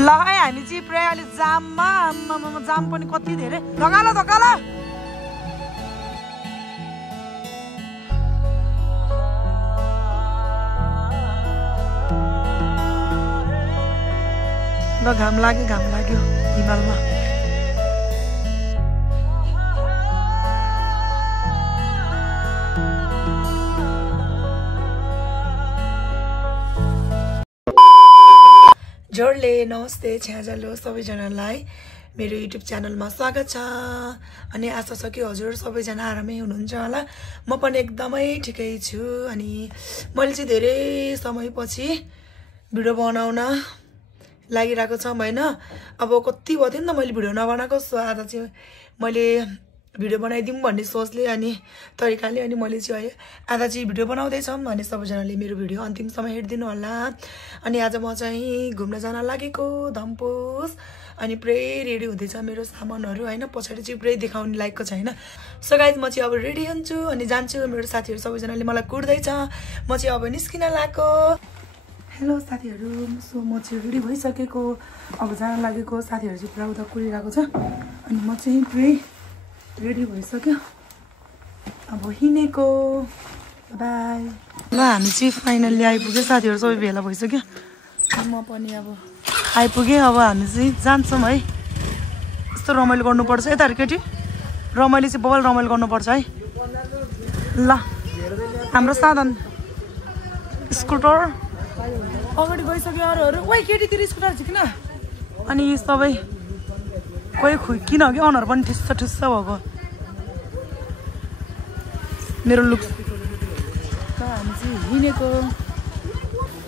ल है हामी चाहिँ पुरै अलि जाममा जाम पनि कति धेरै धकाला धकाला ल घाम लाग्यो हिमालमा जोडले नमस्ते छ्याजलो सबैजनालाई मेरो युट्युब च्यानलमा स्वागत छ अनि आशा छ कि हजुर सबैजना आरामै हुनुहुन्छ होला म पनि एकदमै ठिकै छु अनि मैले चाहिँ धेरै समयपछि भिडियो बनाउन लागिरहेको छ हैन अब कति भयो नि त मैले भिडियो नबनाएको सो आज चाहिँ मैले भिडियो बनाइदिउँ भन्ने सोचले अनि तरिकाले अनि मैले चाहिँ आज चाहिँ भिडियो बनाउँदै छौं भने सबैजनाले मेरो भिडियो अन्तिमसम्म हेर्दिनु होला अनि आज म चाहिँ घुम्न जान लागेको धम्पोस अनि पुरै रेडी हुँदैछ मेरो सामानहरु हैन पछाडी चाहिँ पुरै देखाउने लायकको छैन सो गाइस म चाहिँ अब रेडी हुन्छु अनि जान्छु मेरो साथीहरु सबैजनाले मलाई कुर्दै छ म चाहिँ अब निस्किन लागेको हेलो साथीहरु सो म चाहिँ रेडी भइसकेको अब जान लागेको साथीहरु चाहिँ पुरा उता कुरिरहेको छ अनि म चाहिँ पुरै रेडी भइसक्यो अब हिनेको बाइ ल हामी चाहिँ फाइनली आइपुग्यो साथीहरु सबै भेला भइसक्यो म पनि अब आइपुगे अब हामी चाहिँ जान्छौं है यस्तो रमाइलो गर्नुपर्छ है त केटी रमाइलो चाहिँ बबल रमाइलो गर्नुपर्छ है ल हाम्रो साधन स्कुटर अगाडि गइसक्यो अरूहरु ओइ केटीतिर स्कुटर छ किन अनि सबै कोही किन कि अनुहार पनि ठुस्स भएको मेरो लुक हामी चाहिँ हिनेको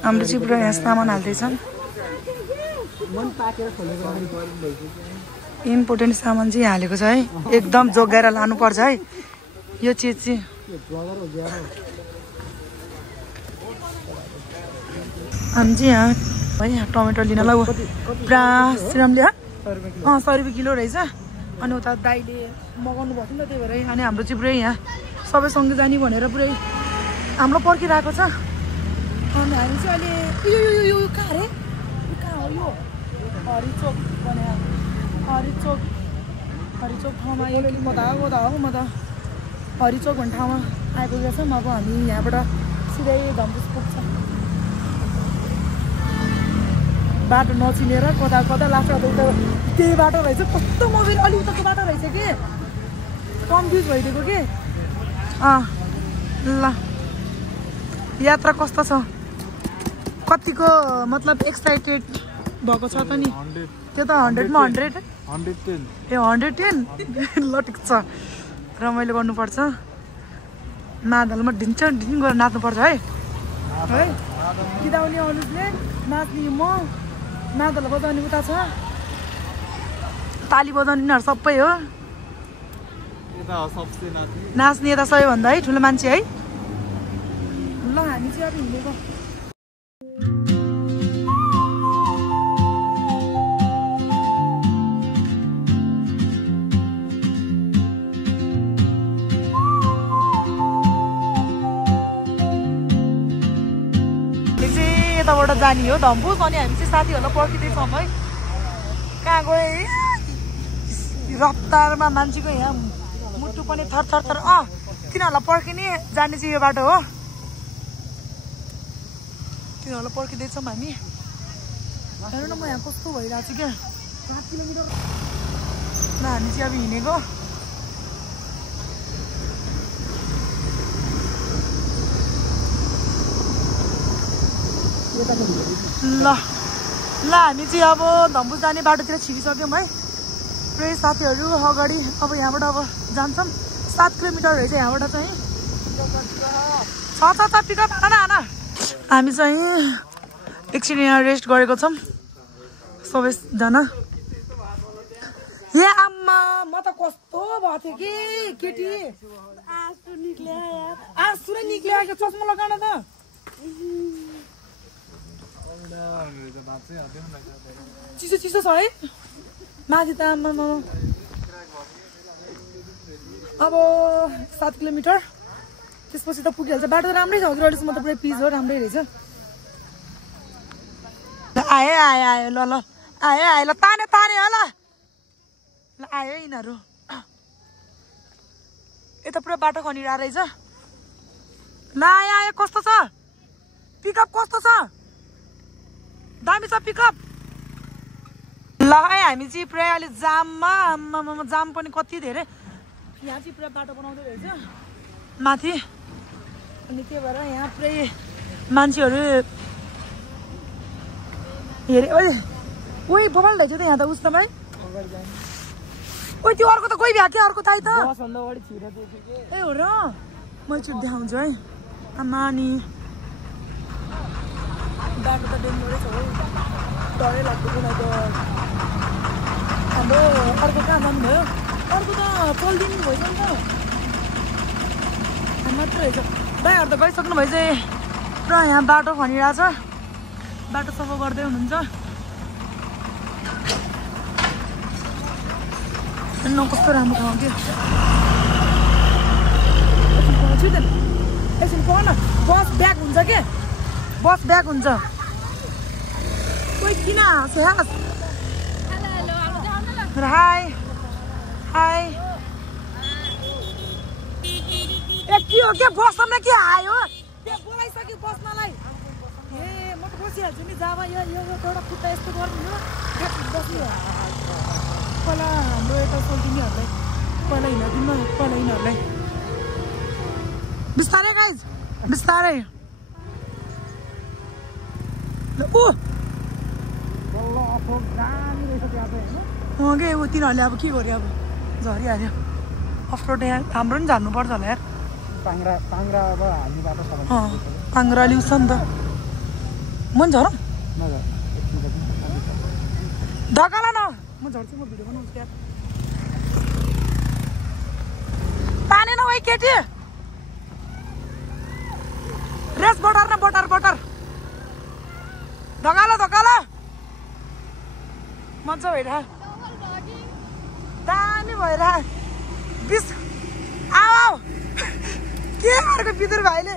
हाम्रो चाहिँ पुरा यहाँ सामान हाल्दैछन् इम्पोर्टेन्ट सामान चाहिँ हालेको छ है एकदम जोगाएर लानुपर्छ है यो चिज चाहिँ हामी चाहिँ यहाँ है टमेटो लिन ल पुरा सिरमले 100 रुपियाँ किलो रहेछ अनि उता दाइले मगाउनु भएको नि त त्यही भएर अनि हाम्रो चाहिँ पुरै यहाँ सबै सँगै जाने भनेर पुरै हाम्रो पर्खिरहेको छ अनि हामी चाहिँ अहिले यो कहाँ रे कहाँ हो यो हरिचोक भने हरिचोक ठाउँमा म त हरिचोक भन्ने ठाउँमा आइपुगेको छौँ अब हामी यहाँबाट सिधै धम्पुस पुग्छ बाटो नचिनेर कता लास्टमा उता त्यही बाटो रहेछ कस्तो म फेरि अलि उताको बाटो रहेछ कि कन्फ्युज भइदिएको कि ल यात्रा कस्तो छ कतिको मतलब एक्साइटेड भएको छ त नि त्यो त 100 मा 100 110 ए 110 ल ठिक छ रमाइलो गर्नुपर्छ नादलमा ढिन्छ गरेर नाच्नुपर्छ है किदाउने अनुजले नाच्ने म नादल बजाउने उता छ ताली बजाउनेहरु सबै हो नाच्ने यता सबैभन्दा है ठुलो मान्छे है ल हामी चाहिँ अब हिँडेको यताबाट जाने हो धम्पुस अनि हामी चाहिँ साथीहरुलाई पर्खिँदैछौँ है कहाँ गए रफ्तारमा मान्छेको यहाँ मुटु पनि थर तिनीहरूलाई पर्खिने जाने चाहिँ यो बाटो हो तिनीहरूलाई पर्खिँदैछौँ हामी हेर्नु न म यहाँ कस्तो भइरहेको छु क्या 7 किलोमिटर ल हामी चाहिँ अब हिँडेको ल हामी चाहिँ अब धम्पुस जाने बाटोतिर छिरिसक्यौँ है पुरै साथीहरू अगाडि अब यहाँबाट अब जान्छौँ 7 किलोमिटर रहेछ यहाँबाट चाहिँ छ पिकअप आना हामी चाहिँ एकछिन यहाँ रेस्ट गरेको छौँ सबैजना ए आम्मा म त कस्तो भएको थियो कि केटी आँसु नै निक्ल्यो चस्मा लगाउन त चिसो छ है माथि त आम्मा अब 7 किलोमिटर त्यसपछि त पुगिहाल्छ बाटो राम्रै छ हजुर अहिलेसम्म त पुरै पिच हो राम्रै रहेछ आयो ल आयो आयो ल ताने ताने हो ल आयो यिनीहरू यता पुरा बाटो खनिरहेको रहेछ ल आयो आयो कस्तो छ पिकअप कस्तो छ दामी छ पिकअप ल हामी चाहिँ पुरै अहिले जाममा जाम पनि कति धेरै यहाँ चाहिँ पुरा बाटो बनाउँदै रहेछ माथि अनि त्यही भएर यहाँ पुरै मान्छेहरू हेरे ओइ बबाल रहेछ त यहाँ त उस्तो भाइ ओइ त्यो अर्को त कोही भ्या के अर्को ताई त ए हो र म एकचोटि देखाउँछु है आमा नि बाटो त डेन्जरै छ हौ डरै लाग्दो कुनाको हाम्रो अर्को कहाँ जानुभयो अर्को त पल्दिनु भएछ नि त मात्रै रहेछ दाइहरू त गइसक्नु भएछ पुरा यहाँ बाटो खनिरहेछ बाटो सफा गर्दै हुनुहुन्छ न कस्तो राम्रो ठाउँ के एकछिन पढ न बस ब्याग हुन्छ के बस ब्याग हुन्छ कोही किन हाँस हाई हाई ए के हो के बसमा के आयो त्यो बोलाइसक्यो बस्नलाई ए म त बसिहाल्छु नि जाबा यो एउटा खुट्टा यस्तो गर्नु हो बस्नु पहिला हाम्रो यता सोल्टिनीहरूलाई पहिला हिँड्दिनु पहिला यिनीहरूलाई बिस्तारै गाइज बिस्तारै के ऊ तिनीहरूले अब के गर्यो अब झरिहाल्यो अफरोड यहाँ हाम्रो नि झार्नुपर्छ होला यार पाङ्रा ल्याउँछ नि त म नि झरौँ ढकाला न म झर्छु म भिडियो बनाउँछु यार ताने न भाइ केटी रेस बटर न बटर बटर ढकाला ढकाला मजा भइरह दामी भइरह बिस आऊ के गरेको बिदुर भाइले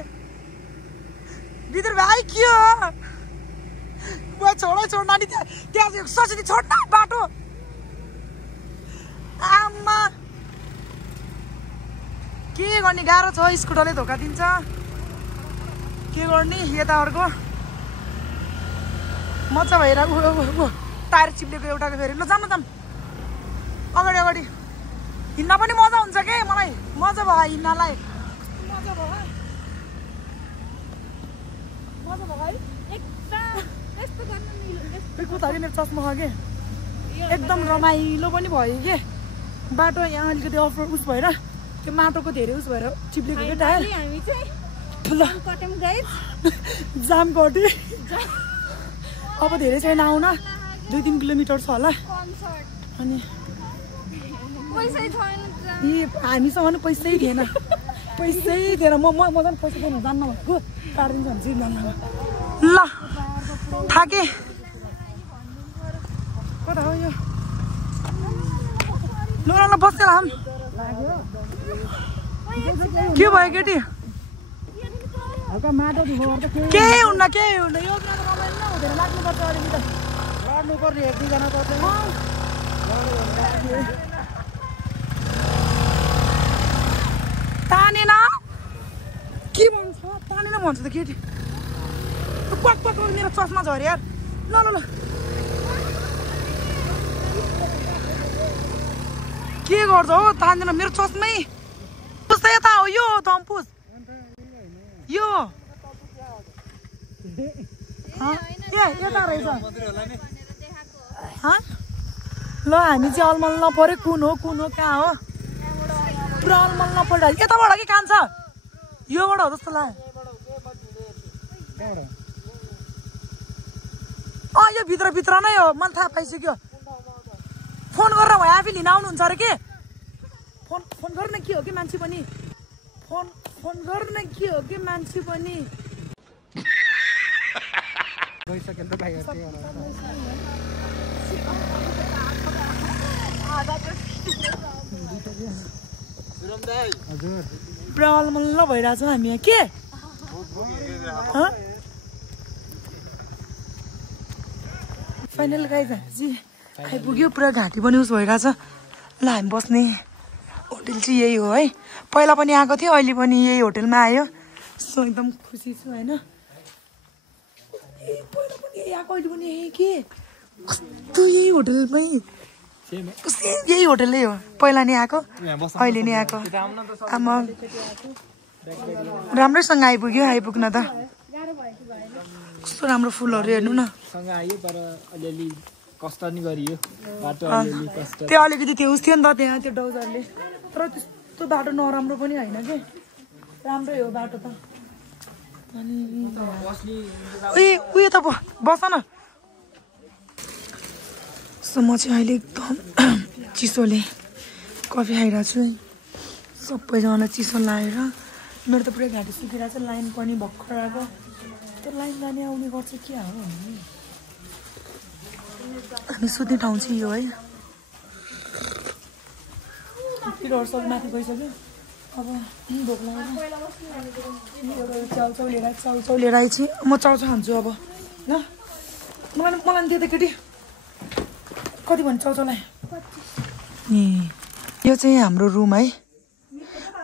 बिदुर भाइ के हो छोड छोड नानी त्यहाँ ससरी छोड न बाटो आमा के गर्ने गाह्रो छ स्कुटरले धोका दिन्छ के गर्ने यता अर्को मजा भइरहेको टायर चिप्लेको एउटाको फेरि ल जाम न जाम अगाडि अगाडि हिँड्न पनि मजा हुन्छ के मलाई मजा भयो हिँड्नलाई मजा भयो कुतारी मेरो चस्मा छ के एकदम रमाइलो पनि भयो के बाटो यहाँ अलिकति अफरोड उस भएर त्यो माटोको धेरै उस भएर चिप्लेको के टायर जाम कट्यो अब धेरै छैन आउन 2-3 किलोमिटर छ होला अनि हामीसँग पनि पैसै थिएन म झन् पैसा दिनु जान्न भएको पारिदिन्छ भने चाहिँ जान्न ल थाके कता हो यो ल ल बसेर हाम के भयो केटी केही हुन्न यो बिना त रमाइलो नै हुँदैन लाग्नुपर्छ अलिकति लड्नुपर्ने 1-2 जना पर्दैन तानेन के भन्छ तानेन भन्छ त केटी पक पक मेरो चस्मा झऱ्यो यार ल ल ल के गर्छ हो तान्दैन मेरो चस्मै पुस्ता यता हो यो तम्पुस यो यता रहेछ ल हामी चाहिँ अलमल नपऱ्यो कुन हो कहाँ हो पुरा अलमल नपऱ्यो यताबाट के कान्छ योबाट हो जस्तो लाग्यो यो भित्र नै हो मलाई थाहा पाइसक्यो फोन गरेर भयो आफै लिन आउनुहुन्छ अरे के फोन गर्ने के हो कि मान्छे पनि फोन गर्ने के हो कि मान्छे पनि पुरा अलमल्ल भइरहेछ हामी यहाँ के फाइनल गाइज हामी आइपुग्यो पुरा घाँटी पनि उस भइरहेछ ल हामी बस्ने होटल चाहिँ यही हो है पहिला पनि आएको थियो अहिले पनि यही होटलमा आयो सो एकदम खुसी छु होइन पहिला पनि यही आएको अहिले पनि यही के कस्तो यही होटलमै यही होटलै हो पहिला नि आएको अहिले नि आएको आमा राम्रैसँग आइपुग्न त कस्तो राम्रो फुलहरू हेर्नु न त्यो अलिकति त्यो उस थियो नि त त्यहाँ त्यो डौजरले तर त्यस्तो बाटो नराम्रो पनि होइन कि राम्रै हो बाटो त अनि उयो त बस न सो म चाहिँ अहिले एकदम चिसोले कफी खाइरहेको छु है सबैजनालाई चिसो लाएर मेरो त पुरै घाँटी सुकिरहेको छ लाइन पनि भर्खर आएको त्यो लाइन जाने आउने गर्छ के हो हामी सुत्ने ठाउँ चाहिँ यो है पिरोहरू सब माथि गइसक्यो अब भोक लाग्यो चाउचाउ लिएर आएपछि म चाउचाउ खान्छु अब ल मलाई दिए त केटी कति भन्छ चाउचाउलाई ए यो चाहिँ हाम्रो रुम है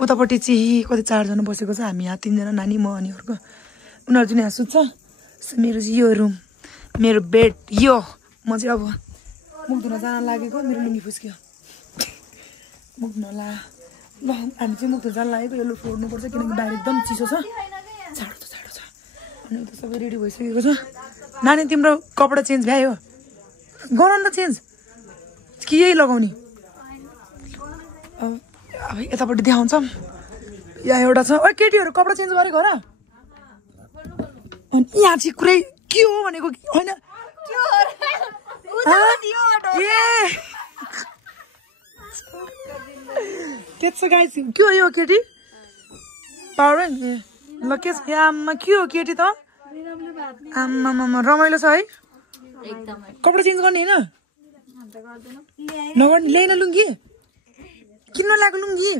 उतापट्टि चाहिँ कति 4 जना बसेको छ हामी यहाँ 3 जना नानी म अनि अर्को उनीहरू चाहिँ यहाँ सुत्छ मेरो चाहिँ यो रुम मेरो बेड यो म चाहिँ अब मुख धुन जान लागेको मेरो लुङ्गी फुस्क्यो मुख धुन ल हामी चाहिँ मुख धुन जान लागेको यो लु फोड्नुपर्छ किनकि बाहिर एकदम चिसो छ जाडो छ अनि त सबै रेडी भइसकेको छ नानी तिम्रो कपडा चेन्ज भ्यायो गर नि त चेन्ज कि यही लगाउने अब यतापट्टि देखाउँछ यहाँ एउटा छ ओ केटीहरू कपडा चेन्ज गरेको हो र अनि यहाँ चाहिँ कुरै के हो भनेको होइन त्यस्तो गाई के हो यो केटी पाउडर ल के छ आमा के हो केटी त आमा रमाइलो छ है कपडा चेन्ज गर्ने होइन नगर्ने ल्याइन लुङ्गी किन नल्याएको लुङ्गी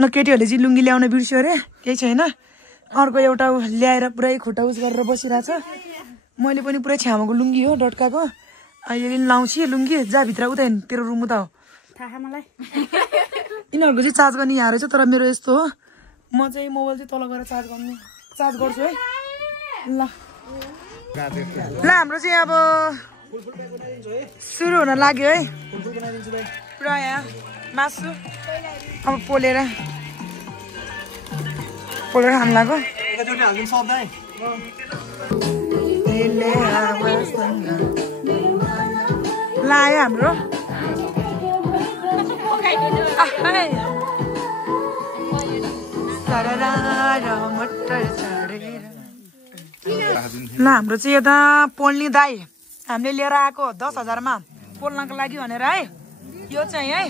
न केटीहरूले चाहिँ लुङ्गी ल्याउन बिर्स्यो अरे केही छैन अर्को एउटा ल्याएर पुरै खुट्टा उस गरेर बसिरहेछ मैले पनि पुरै छ्यामाको लुङ्गी हो डटकाको अहिले लाउँछु लुङ्गी जा भित्र उता हेर्नु तेरो रुम उता हो थाहा मलाई यिनीहरूको चाहिँ चार्ज गर्ने यहाँ रहेछ तर मेरो यस्तो हो म चाहिँ मोबाइल चाहिँ तल गएर चार्ज गर्छु है ल हाम्रो चाहिँ अब सुरु हुन लाग्यो है पुरा यहाँ मासु अब पोलेर खानु लाग्यो लायो हाम्रो ल हाम्रो चाहिँ यता पोल्ने दाई हामीले लिएर आएको 10,000मा पोल्नको लागि भनेर है यो चाहिँ है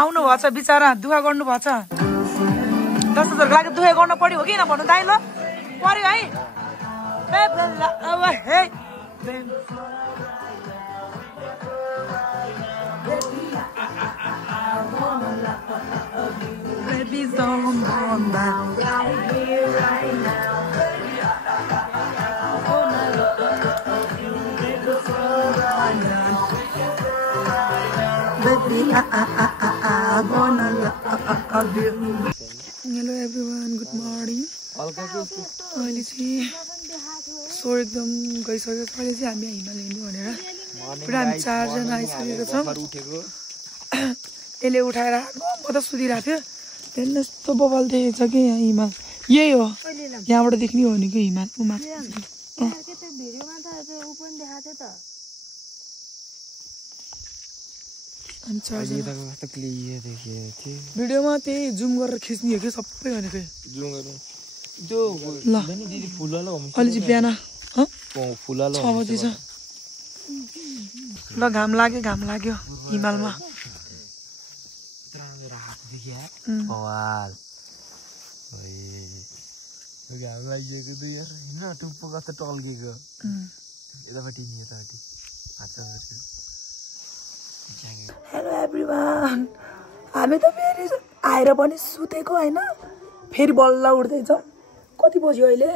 आउनु भएछ बिचरा दुःख गर्नु भएछ 10,000को लागि दुःख गर्नु पर्यो हो कि भन्नु दाइ ल पर्यो है अब हे हेलो एभ्रिवान गुड मर्निङ अहिले चाहिँ सो एकदम गइसकेको छ अहिले चाहिँ हामी हिमाल हिँड्नु भनेर पुरा हामी 4 जना आइसकेको छौँ यसले उठाएर म त सुतिरहेको थियो हेर्नु यस्तो बबल देखेको छ कि यहाँ हिमाल यही हो यहाँबाट देख्ने हो भनेको हिमाल उमा भिडियोमा त्यही जुम गरेर खिच्ने हो कि सबै भनेको ल अहिले चाहिँ बिहान 6 बजी छ ल घाम लाग्यो हिमालमा हेलो एभ्रिवान हामी त फेरि आएर पनि सुतेको होइन फेरि बल्ल उठ्दैछौँ कति बज्यो अहिले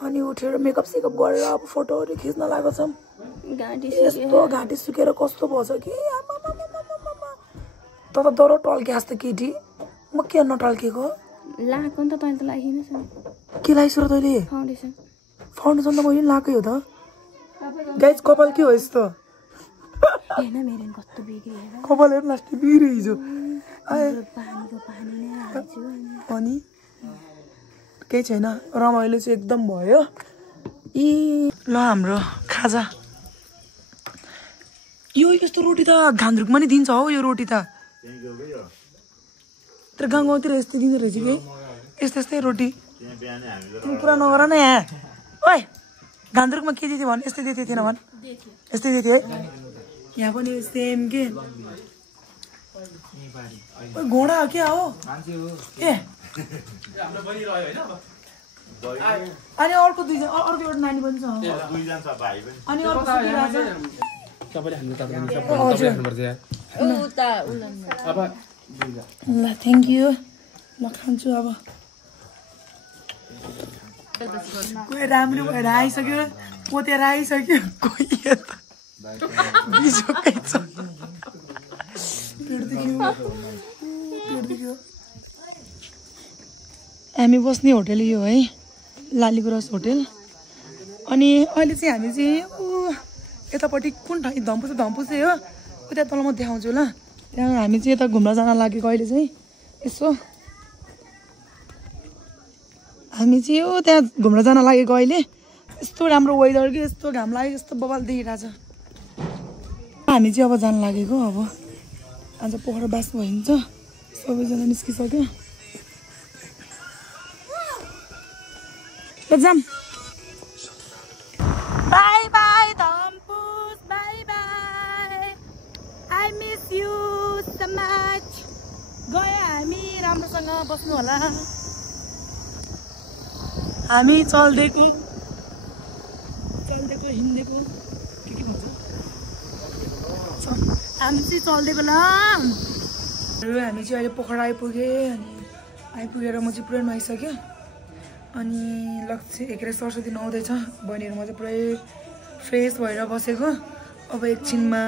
अनि उठेर मेकअप सेकअप गरेर अब फोटोहरू खिच्न लागेको छौँ यस्तो घाँटी सुकेर कस्तो भएछ कि त डरो टल्के जस्तो केटी म के नटल्केको लाको नि त तैँले त लागिन के लगाइसु र तैँले फाउन्डेसन फाउन्डेसन त मैले लाकै हो त गाइज कपाल के हो यस्तो हेर्न मेरो कस्तो बिग्रियो कपाल हेर्न लास्टै बिग्रियो हिजो अनि केही छैन रमाइलो चाहिँ एकदम भयो ल हाम्रो खाजा यो यस्तो रोटी त घान्द्रुकमा नि दिन्छ हौ यो रोटी त तर गाउँतिर यस्तै दिँदो रहेछ कि यस्तै रोटी तिमी पुरा नगर न यहाँ ओइ घान्द्रुकमा के दिथ्यो भन् यस्तै दिएको थिएन भन् यस्तै दिएको थियो है यहाँ पनि सेम के घोडा हो क्या हो ए अनि अर्को दुईजना अर्को एउटा नानी पनि छ अनि अर्को ल थ्याङ्क यू म खान्छु अब कोही राम्रो भएर आइसक्यो पोतेर आइसक्यो कोही यता बिजोकै छ पेट दुख्यो हामी बस्ने होटल यो है लालीगुराँस होटल अनि अहिले चाहिँ हामी चाहिँ यतापट्टि कुन ठाउँ धम्पुसे हो उता तल म देखाउँछु ल त्यहाँ हामी चाहिँ यता घुम्न जान लागेको अहिले चाहिँ यसो हामी चाहिँ हो त्यहाँ घुम्न जान लागेको अहिले यस्तो राम्रो वेदर कि यस्तो घाम लाग्यो यस्तो बबाल देखिरहेछ हामी चाहिँ अब जान लागेको अब आज पोखरा बास भइन्छ सबैजना निस्किसक्यो जाम bye bye Dhampus bye bye I miss you so much गयो हामी राम्रोसँग बस्नु होला हामी चल्देको हिँडेको के भन्छ हामी चाहिँ चल्देको ल हामी चाहिँ अहिले पोखरा आइपुगेँ अनि आइपुगेर म चाहिँ पुरै नुहाइसक्यो अनि लक्ष्य एकेर सरस्वती नुहाउँदैछ बहिनीहरू म चाहिँ पुरै फ्रेस भएर बसेको अब एकछिनमा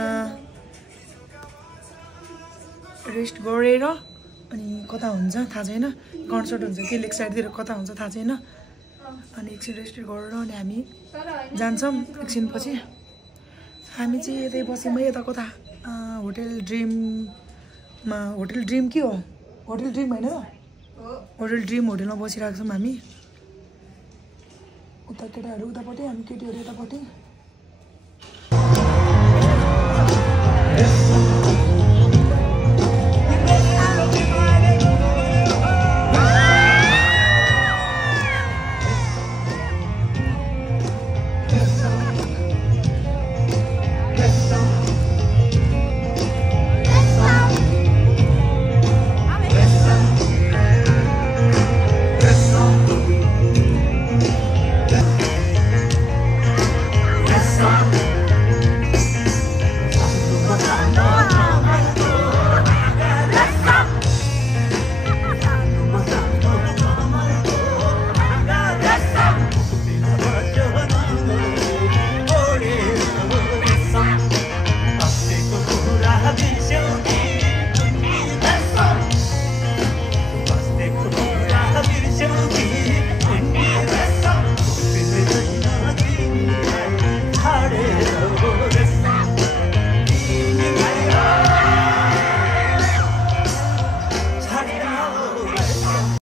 रेस्ट गरेर अनि कता हुन्छ थाहा छैन कन्सर्ट हुन्छ कि लेक साइडतिर कता हुन्छ थाहा छैन अनि एकछिन रेस्ट गरेर अनि हामी जान्छौँ एकछिनपछि हामी चाहिँ यतै बस्यौँ यता कता होटल ड्रिम के हो होटल ड्रिम होइन होटल ड्रिम होटलमा बसिरहेको छौँ हामी उता केटाहरू उतापट्टि हामी केटीहरू यतापट्टि